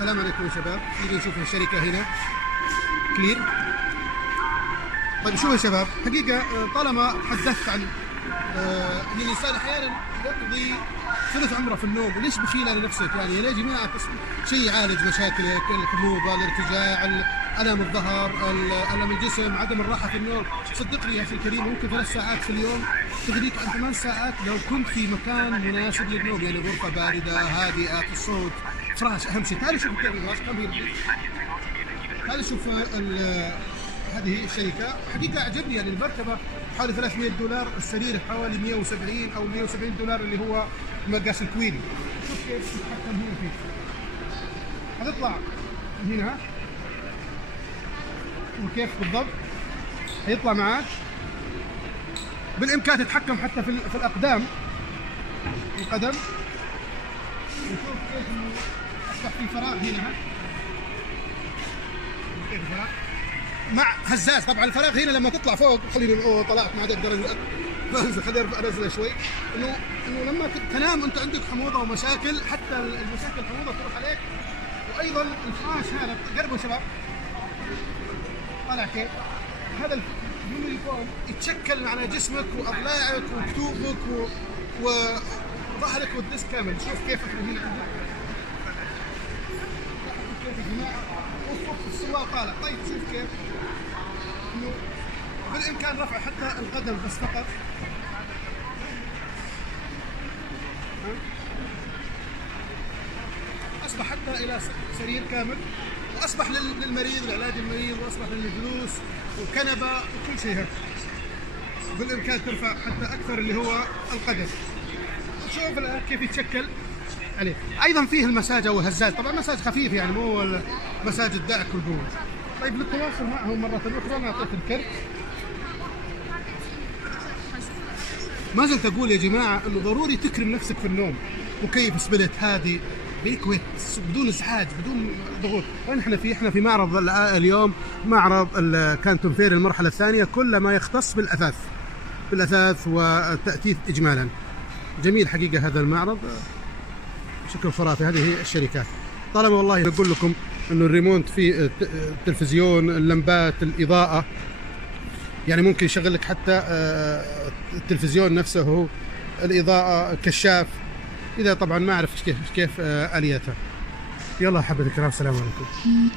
السلام عليكم يا شباب. نيجي نشوف الشركة هنا كلير. طيب شوفوا يا شباب، حقيقة طالما حدثت عن ان الانسان احيانا يقضي ثلث عمره في النوم، وليش بخيل على نفسك؟ يعني يا جماعة شيء يعالج مشاكلك، الحموضة، الارتجاع، الم الظهر، الم الجسم، عدم الراحة في النوم. صدقني يا اخي الكريم، ممكن 3 ساعات في اليوم تغنيك عن 8 ساعات لو كنت في مكان مناسب للنوم، يعني غرفة باردة هادئة في الصوت، فراش اهم شيء. تعال شوف الفراش كم هي. تعال شوف هذه الشركة حقيقة عجبني، يعني المرتبة حوالي $300، السرير حوالي 170 أو $170 اللي هو مقاس الكويني. شوف كيف تتحكم هنا فيه. هتطلع هنا وكيف بالضبط هيطلع معاك. بالإمكان تتحكم حتى في الأقدام، القدم. وشوف كيف إنه أصبح في فراغ هنا. كيف فراغ مع هزاز. طبعا الفراغ هنا لما تطلع فوق، خليني طلعت ما عاد اقدر انزل، خليني انزل شوي. انه لما تنام انت عندك حموضه ومشاكل، حتى المشاكل الحموضه تروح عليك. وايضا الفراش هذا قربوا يا شباب، طالع كيف هذا اليونيفورم يتشكل على جسمك واضلاعك وكتوفك وظهرك والديسك كامل. شوف كيف هنا عندك كيف يا جماعه السواق طالع. طيب شوف كيف انه بالامكان رفع حتى القدم بس فقط. اصبح حتى الى سرير كامل، واصبح للمريض، لعلاج المريض، واصبح للجلوس وكنبه وكل شيء هيك. بالامكان ترفع حتى اكثر اللي هو القدم. شوف كيف يتشكل عليه. ايضا فيه المساج او الهزاز، طبعا مساج خفيف يعني مو مساج الدعك والقوه. طيب للتواصل معهم مرة أخرى أنا أعطيت الكرت. ما زلت أقول يا جماعة إنه ضروري تكرم نفسك في النوم. مكيف سبلت هادي بيكويت بدون إزعاج بدون ضغوط. إحنا في معرض اليوم، معرض الكانتون فير المرحلة الثانية، كل ما يختص بالأثاث والتأثيث إجمالا. جميل حقيقة هذا المعرض، شكل خرافي. هذه هي الشركات. طالما والله أقول لكم انه الريمونت فيه التلفزيون، اللمبات، الاضاءه، يعني ممكن يشغل لك حتى التلفزيون نفسه هو الاضاءه، كشاف. اذا طبعا ما اعرف كيف الياتها. يلا حبيبي الكرام، السلام عليكم.